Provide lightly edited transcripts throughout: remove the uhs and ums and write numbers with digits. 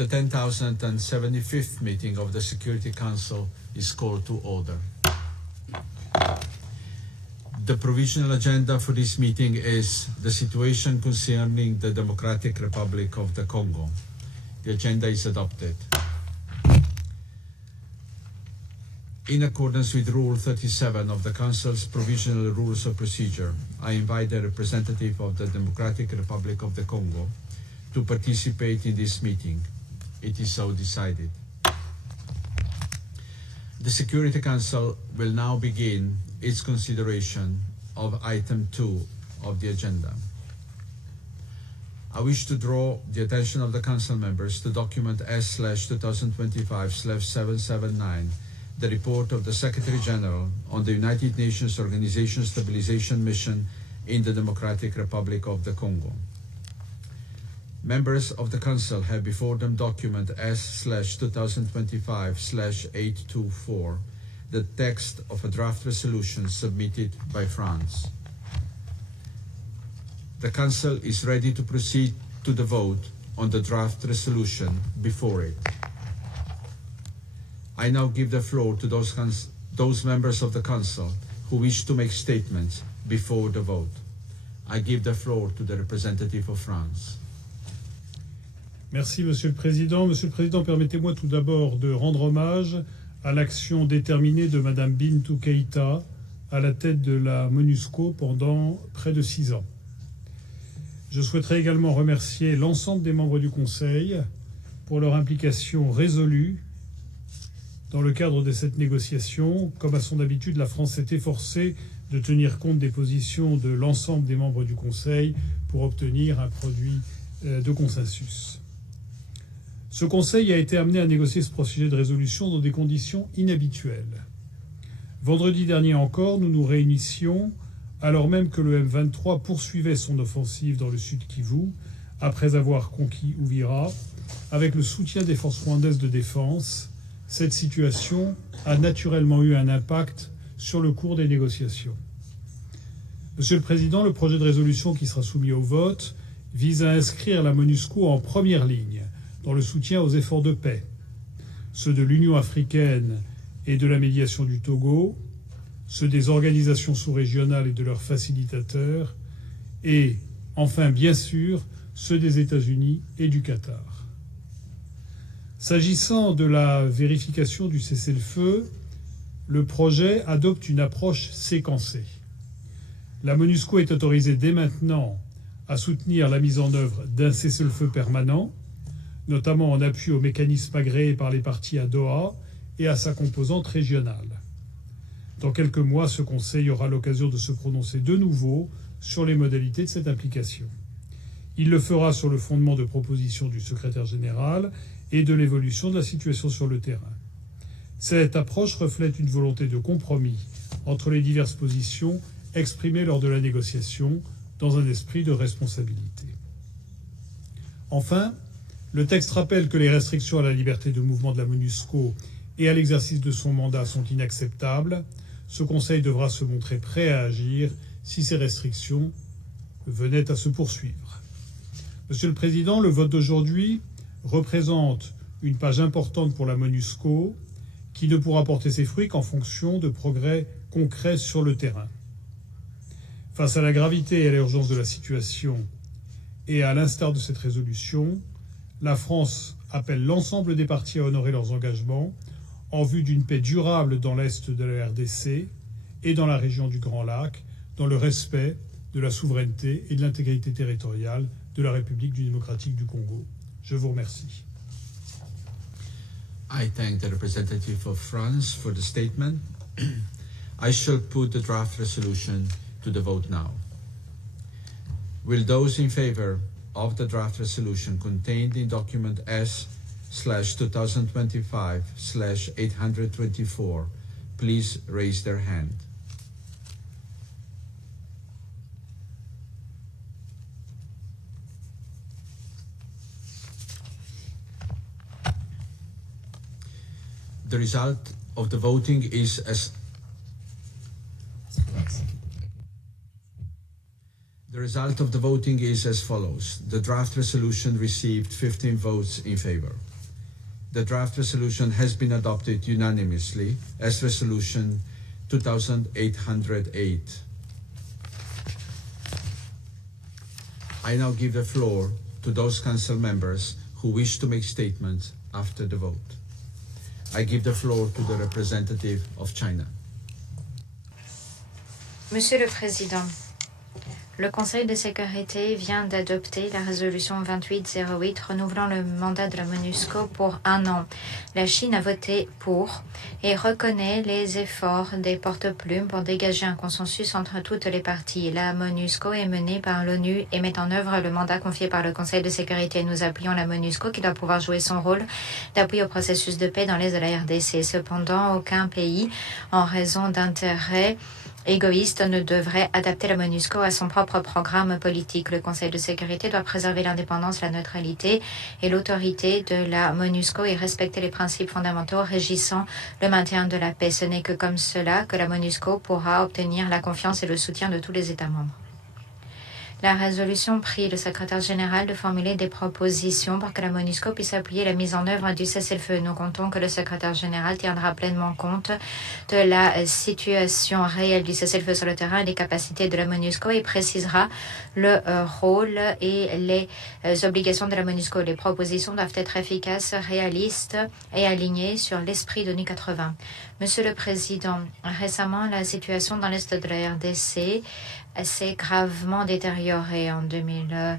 The 10,075th meeting of the Security Council is called to order. The provisional agenda for this meeting is the situation concerning the Democratic Republic of the Congo. The agenda is adopted. In accordance with Rule 37 of the Council's Provisional Rules of Procedure, I invite the representative of the Democratic Republic of the Congo to participate in this meeting. It is so decided. The Security Council will now begin its consideration of item 2 of the agenda. I wish to draw the attention of the Council members to document S/2025/779, the report of the Secretary General on the United Nations Organization Stabilisation Mission in the Democratic Republic of the Congo. Members of the Council have before them document S/2025/824, the text of a draft resolution submitted by France. The Council is ready to proceed to the vote on the draft resolution before it. I now give the floor to those members of the Council who wish to make statements before the vote. I give the floor to the representative of France. Merci, Monsieur le Président. Monsieur le Président, permettez-moi tout d'abord de rendre hommage à l'action déterminée de Madame Bintou Keïta à la tête de la MONUSCO pendant près de 6 ans. Je souhaiterais également remercier l'ensemble des membres du Conseil pour leur implication résolue dans le cadre de cette négociation. Comme à son habitude, la France s'est efforcée de tenir compte des positions de l'ensemble des membres du Conseil pour obtenir un produit de consensus. Ce Conseil a été amené à négocier ce procédé de résolution dans des conditions inhabituelles. Vendredi dernier encore, nous nous réunissions alors même que le M23 poursuivait son offensive dans le Sud-Kivu après avoir conquis Uvira. Avec le soutien des forces rwandaises de défense, cette situation a naturellement eu un impact sur le cours des négociations. Monsieur le Président, le projet de résolution qui sera soumis au vote vise à inscrire la MONUSCO en première ligne dans le soutien aux efforts de paix, ceux de l'Union africaine et de la médiation du Togo, ceux des organisations sous-régionales et de leurs facilitateurs, et enfin, bien sûr, ceux des États-Unis et du Qatar. S'agissant de la vérification du cessez-le-feu, le projet adopte une approche séquencée. La MONUSCO est autorisée dès maintenant à soutenir la mise en œuvre d'un cessez-le-feu permanent, notamment en appui au mécanisme agréé par les parties à Doha et à sa composante régionale. Dans quelques mois, ce Conseil aura l'occasion de se prononcer de nouveau sur les modalités de cette implication. Il le fera sur le fondement de propositions du secrétaire général et de l'évolution de la situation sur le terrain. Cette approche reflète une volonté de compromis entre les diverses positions exprimées lors de la négociation dans un esprit de responsabilité. Enfin, le texte rappelle que les restrictions à la liberté de mouvement de la MONUSCO et à l'exercice de son mandat sont inacceptables. Ce Conseil devra se montrer prêt à agir si ces restrictions venaient à se poursuivre. Monsieur le Président, le vote d'aujourd'hui représente une page importante pour la MONUSCO qui ne pourra porter ses fruits qu'en fonction de progrès concrets sur le terrain. Face à la gravité et à l'urgence de la situation et à l'instar de cette résolution, la France appelle l'ensemble des parties à honorer leurs engagements en vue d'une paix durable dans l'est de la RDC et dans la région du Grand Lac, dans le respect de la souveraineté et de l'intégrité territoriale de la République démocratique du Congo. Je vous remercie. I thank the representative of France for the statement. I shall put the draft resolution to the vote now. Will those in favor of the draft resolution contained in document S/2025/824 please raise their hand. The result of the voting is as follows. The draft resolution received 15 votes in favor. The draft resolution has been adopted unanimously as Resolution 2808. I now give the floor to those Council members who wish to make statements after the vote. I give the floor to the representative of China. Monsieur le Président, le Conseil de sécurité vient d'adopter la résolution 2808 renouvelant le mandat de la MONUSCO pour 1 an. La Chine a voté pour et reconnaît les efforts des porte-plumes pour dégager un consensus entre toutes les parties. La MONUSCO est menée par l'ONU et met en œuvre le mandat confié par le Conseil de sécurité. Nous appuyons la MONUSCO qui doit pouvoir jouer son rôle d'appui au processus de paix dans l'est de la RDC. Cependant, aucun pays, en raison d'intérêts égoïste, ne devrait adapter la MONUSCO à son propre programme politique. Le Conseil de sécurité doit préserver l'indépendance, la neutralité et l'autorité de la MONUSCO et respecter les principes fondamentaux régissant le maintien de la paix. Ce n'est que comme cela que la MONUSCO pourra obtenir la confiance et le soutien de tous les États membres. La résolution prie le secrétaire général de formuler des propositions pour que la MONUSCO puisse appuyer la mise en œuvre du cessez-le-feu. Nous comptons que le secrétaire général tiendra pleinement compte de la situation réelle du cessez-le-feu sur le terrain et des capacités de la MONUSCO et précisera le rôle et les obligations de la MONUSCO. Les propositions doivent être efficaces, réalistes et alignées sur l'esprit de l'ONU 80. Monsieur le Président, récemment, la situation dans l'est de la RDC s'est gravement détériorée en 2000.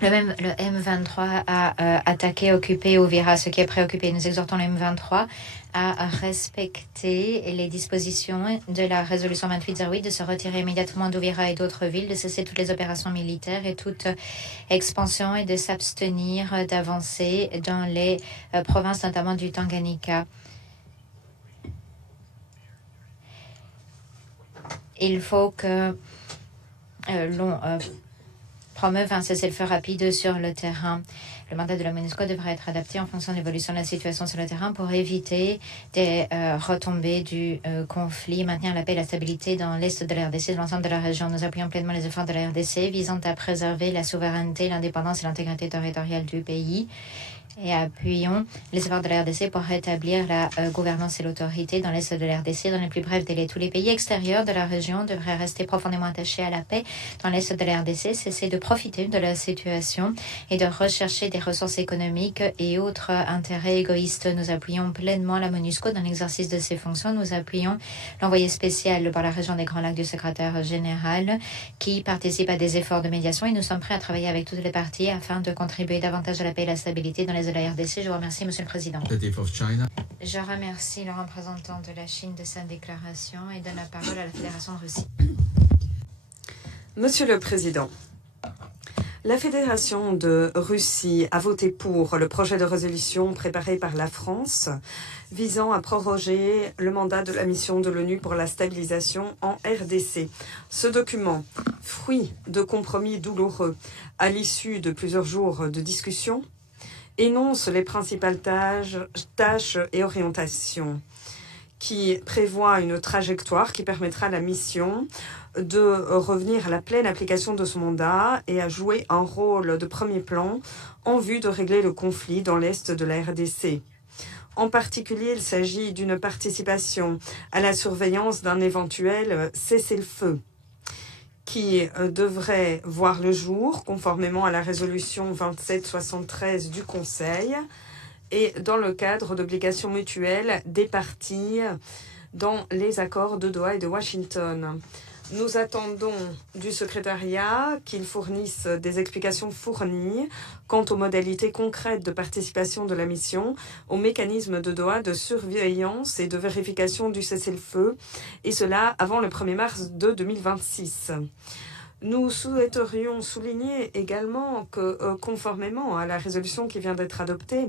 Le M23 a attaqué, occupé Ouvira, ce qui est préoccupé. Nous exhortons le M23 à respecter les dispositions de la résolution 2808, de se retirer immédiatement d'Ouvira et d'autres villes, de cesser toutes les opérations militaires et toute expansion et de s'abstenir d'avancer dans les provinces, notamment du Tanganyika. Il faut que l'on promeuve un cessez-le-feu rapide sur le terrain. Le mandat de la MONUSCO devrait être adapté en fonction de l'évolution de la situation sur le terrain pour éviter des retombées du conflit, maintenir la paix et la stabilité dans l'est de la RDC et de l'ensemble de la région. Nous appuyons pleinement les efforts de la RDC visant à préserver la souveraineté, l'indépendance et l'intégrité territoriale du pays. Et appuyons les efforts de la RDC pour rétablir la gouvernance et l'autorité dans l'est de la RDC dans les plus brefs délais. Tous les pays extérieurs de la région devraient rester profondément attachés à la paix dans l'est de la RDC, cesser de profiter de la situation et de rechercher des ressources économiques et autres intérêts égoïstes. Nous appuyons pleinement la MONUSCO dans l'exercice de ses fonctions. Nous appuyons l'envoyé spécial par la région des Grands Lacs du secrétaire général qui participe à des efforts de médiation et nous sommes prêts à travailler avec toutes les parties afin de contribuer davantage à la paix et la stabilité dans les de la RDC. Je vous remercie, Monsieur le Président. Je remercie le représentant de la Chine de sa déclaration et donne la parole à la Fédération de Russie. Monsieur le Président, la Fédération de Russie a voté pour le projet de résolution préparé par la France visant à proroger le mandat de la mission de l'ONU pour la stabilisation en RDC. Ce document, fruit de compromis douloureux à l'issue de plusieurs jours de discussion, énonce les principales tâches et orientations qui prévoient une trajectoire qui permettra à la mission de revenir à la pleine application de son mandat et à jouer un rôle de premier plan en vue de régler le conflit dans l'est de la RDC. En particulier, il s'agit d'une participation à la surveillance d'un éventuel cessez-le-feu qui devrait voir le jour conformément à la résolution 2773 du Conseil et dans le cadre d'obligations mutuelles des parties dans les accords de Doha et de Washington. Nous attendons du secrétariat qu'il fournisse des explications fournies quant aux modalités concrètes de participation de la mission, aux mécanismes de Doha de surveillance et de vérification du cessez-le-feu, et cela avant le 1er mars de 2026. Nous souhaiterions souligner également que, conformément à la résolution qui vient d'être adoptée,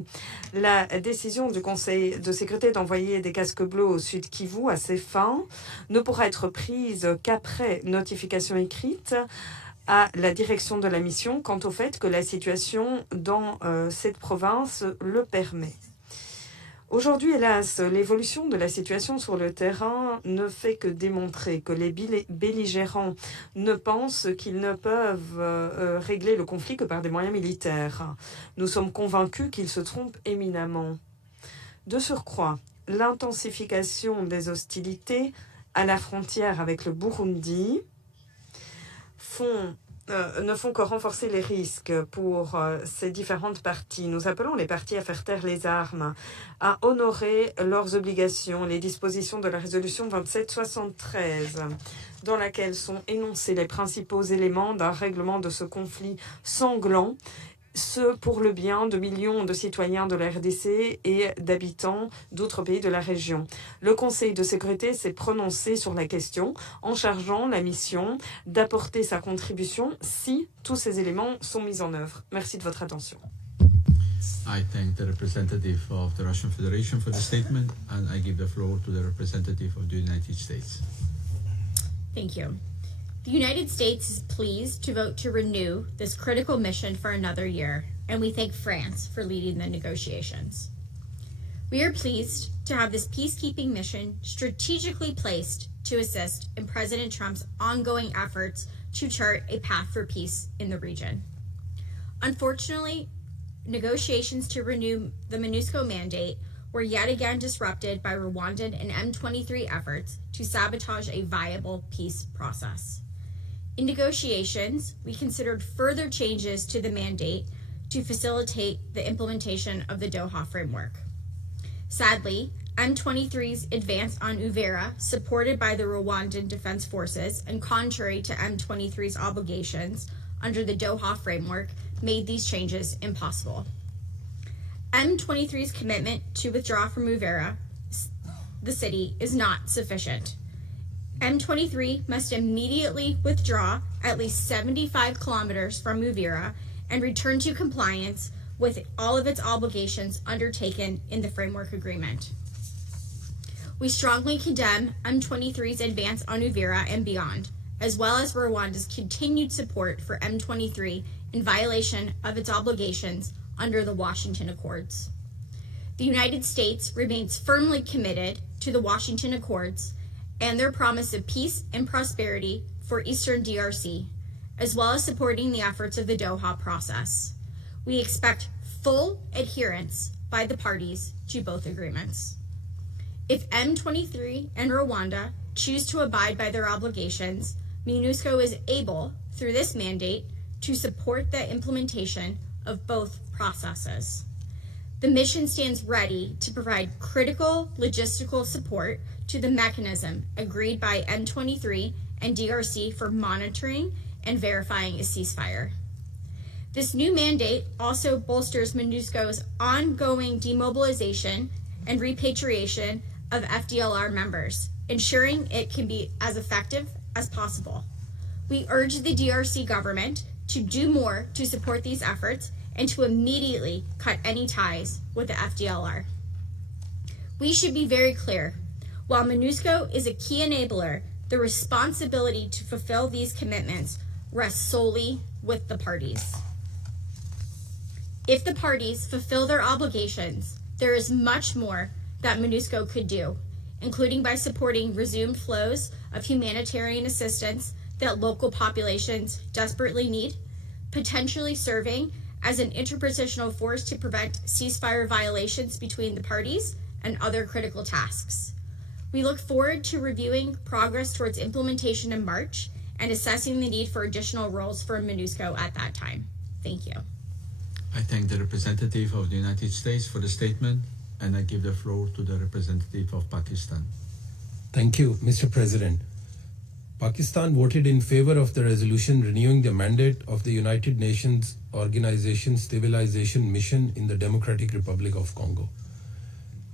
la décision du Conseil de sécurité d'envoyer des casques bleus au Sud-Kivu à ces fins ne pourra être prise qu'après notification écrite à la direction de la mission quant au fait que la situation dans cette province le permet. Aujourd'hui, hélas, l'évolution de la situation sur le terrain ne fait que démontrer que les belligérants ne pensent qu'ils ne peuvent régler le conflit que par des moyens militaires. Nous sommes convaincus qu'ils se trompent éminemment. De surcroît, l'intensification des hostilités à la frontière avec le Burundi ne font que renforcer les risques pour ces différentes parties. Nous appelons les parties à faire taire les armes, à honorer leurs obligations, les dispositions de la résolution 2773, dans laquelle sont énoncés les principaux éléments d'un règlement de ce conflit sanglant, ce pour le bien de millions de citoyens de la RDC et d'habitants d'autres pays de la région. Le Conseil de sécurité s'est prononcé sur la question en chargeant la mission d'apporter sa contribution si tous ces éléments sont mis en œuvre. Merci de votre attention. I thank the representative of the Russian Federation for the statement, and I give the floor to the representative of the United States. Thank you. The United States is pleased to vote to renew this critical mission for another year, and we thank France for leading the negotiations. We are pleased to have this peacekeeping mission strategically placed to assist in President Trump's ongoing efforts to chart a path for peace in the region. Unfortunately, negotiations to renew the MONUSCO mandate were yet again disrupted by Rwandan and M23 efforts to sabotage a viable peace process. In negotiations, we considered further changes to the mandate to facilitate the implementation of the Doha framework. Sadly, M23's advance on Uvira, supported by the Rwandan Defense Forces and contrary to M23's obligations under the Doha framework, made these changes impossible. M23's commitment to withdraw from Uvira, the city, is not sufficient. M23 must immediately withdraw at least 75 kilometers from Uvira and return to compliance with all of its obligations undertaken in the framework agreement. We strongly condemn M23's advance on Uvira and beyond, as well as Rwanda's continued support for M23 in violation of its obligations under the Washington Accords. The United States remains firmly committed to the Washington Accords and their promise of peace and prosperity for Eastern DRC, as well as supporting the efforts of the Doha process. We expect full adherence by the parties to both agreements. If M23 and Rwanda choose to abide by their obligations, MONUSCO is able, through this mandate, to support the implementation of both processes. The mission stands ready to provide critical logistical support to the mechanism agreed by M23 and DRC for monitoring and verifying a ceasefire. This new mandate also bolsters MONUSCO's ongoing demobilization and repatriation of FDLR members, ensuring it can be as effective as possible. We urge the DRC government to do more to support these efforts and to immediately cut any ties with the FDLR. We should be very clear. While MONUSCO is a key enabler, the responsibility to fulfill these commitments rests solely with the parties. If the parties fulfill their obligations, there is much more that MONUSCO could do, including by supporting resumed flows of humanitarian assistance that local populations desperately need, potentially serving as an interpositional force to prevent ceasefire violations between the parties and other critical tasks. We look forward to reviewing progress towards implementation in March and assessing the need for additional roles for MONUSCO at that time. Thank you. I thank the representative of the United States for the statement, and I give the floor to the representative of Pakistan. Thank you, Mr. President. Pakistan voted in favor of the resolution renewing the mandate of the United Nations Organization Stabilisation Mission in the Democratic Republic of Congo.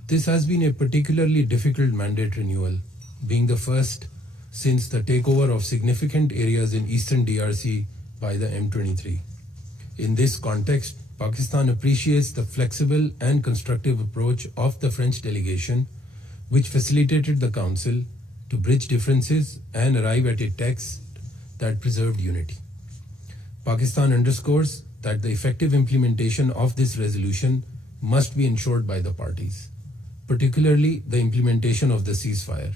This has been a particularly difficult mandate renewal, being the first since the takeover of significant areas in eastern DRC by the M23. In this context, Pakistan appreciates the flexible and constructive approach of the French delegation, which facilitated the Council to bridge differences and arrive at a text that preserved unity. Pakistan underscores that the effective implementation of this resolution must be ensured by the parties. particularly the implementation of the ceasefire.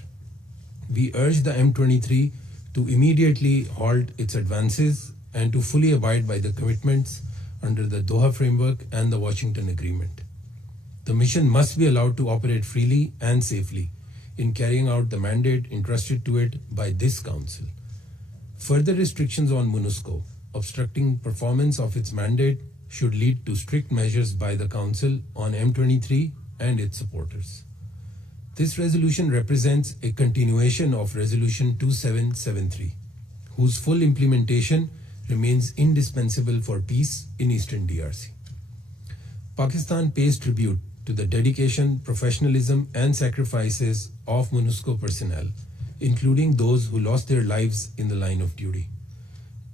We urge the M23 to immediately halt its advances and to fully abide by the commitments under the Doha Framework and the Washington Agreement. The mission must be allowed to operate freely and safely in carrying out the mandate entrusted to it by this Council. Further restrictions on MONUSCO obstructing performance of its mandate should lead to strict measures by the Council on M23 and its supporters. This resolution represents a continuation of Resolution 2773, whose full implementation remains indispensable for peace in Eastern DRC. Pakistan pays tribute to the dedication, professionalism, and sacrifices of MONUSCO personnel, including those who lost their lives in the line of duty.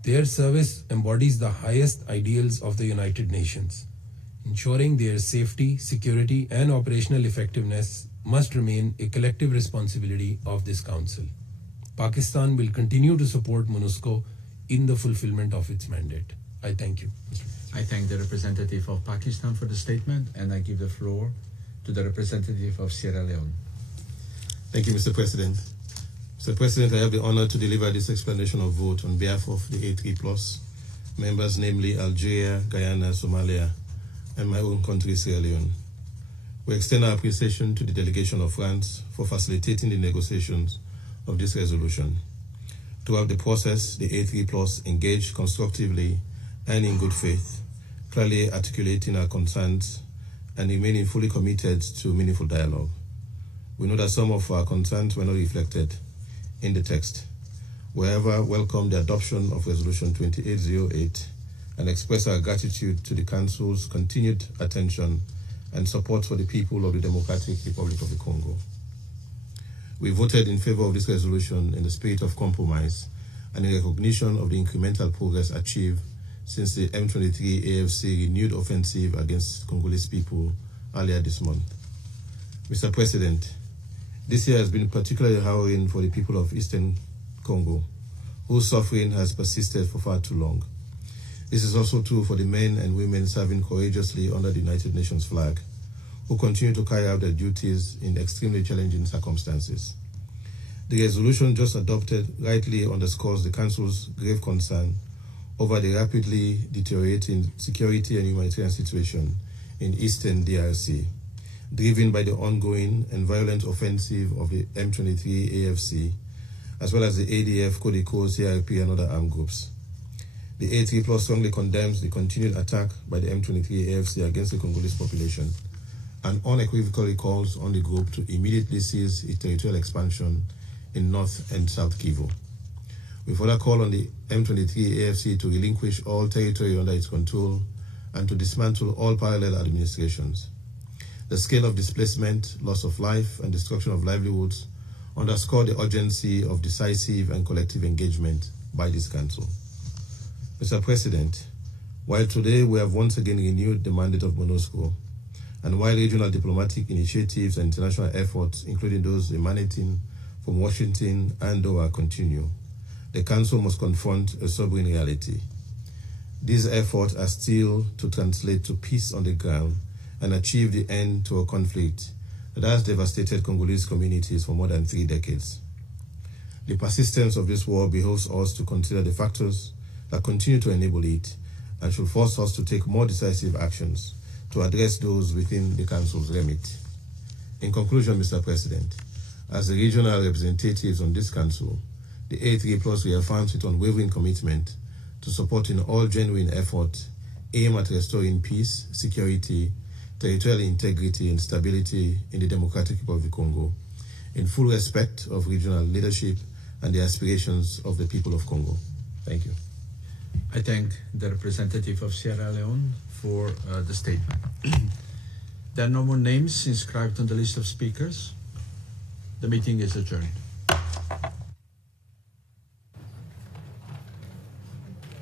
Their service embodies the highest ideals of the United Nations. Ensuring their safety, security, and operational effectiveness must remain a collective responsibility of this Council. Pakistan will continue to support MONUSCO in the fulfillment of its mandate. I thank you, Mr. President. I thank the representative of Pakistan for the statement, and I give the floor to the representative of Sierra Leone. Thank you, Mr. President. Mr. President, I have the honor to deliver this explanation of vote on behalf of the A3+ members, namely Algeria, Guyana, Somalia, and my own country, Sierra Leone. We extend our appreciation to the delegation of France for facilitating the negotiations of this resolution. Throughout the process, the A3+ engaged constructively and in good faith, clearly articulating our concerns and remaining fully committed to meaningful dialogue. We know that some of our concerns were not reflected in the text. We, however, welcome the adoption of Resolution 2808 and express our gratitude to the Council's continued attention and support for the people of the Democratic Republic of the Congo. We voted in favor of this resolution in the spirit of compromise and in recognition of the incremental progress achieved since the M23 AFC renewed offensive against Congolese people earlier this month. Mr. President, this year has been particularly harrowing for the people of Eastern Congo, whose suffering has persisted for far too long. This is also true for the men and women serving courageously under the United Nations flag, who continue to carry out their duties in extremely challenging circumstances. The resolution just adopted rightly underscores the Council's grave concern over the rapidly deteriorating security and humanitarian situation in Eastern DRC, driven by the ongoing and violent offensive of the M23 AFC, as well as the ADF, CODECO, CRP, and other armed groups. The A3+ strongly condemns the continued attack by the M23 AFC against the Congolese population and unequivocally calls on the group to immediately cease its territorial expansion in North and South Kivu. We further call on the M23 AFC to relinquish all territory under its control and to dismantle all parallel administrations. The scale of displacement, loss of life, and destruction of livelihoods underscore the urgency of decisive and collective engagement by this Council. Mr. President, while today we have once again renewed the mandate of MONUSCO, and while regional diplomatic initiatives and international efforts, including those emanating from Washington and Doha, continue, the Council must confront a sobering reality. These efforts are still to translate to peace on the ground and achieve the end to a conflict that has devastated Congolese communities for more than 3 decades. The persistence of this war behoves us to consider the factors that continue to enable it and should force us to take more decisive actions to address those within the Council's remit. In conclusion, Mr. President, as the regional representatives on this Council, the A3+ reaffirms its unwavering commitment to supporting all genuine efforts aimed at restoring peace, security, territorial integrity, and stability in the Democratic Republic of the Congo, in full respect of regional leadership and the aspirations of the people of Congo. Thank you. I thank the representative of Sierra Leone for the statement. There are no more names inscribed on the list of speakers. The meeting is adjourned.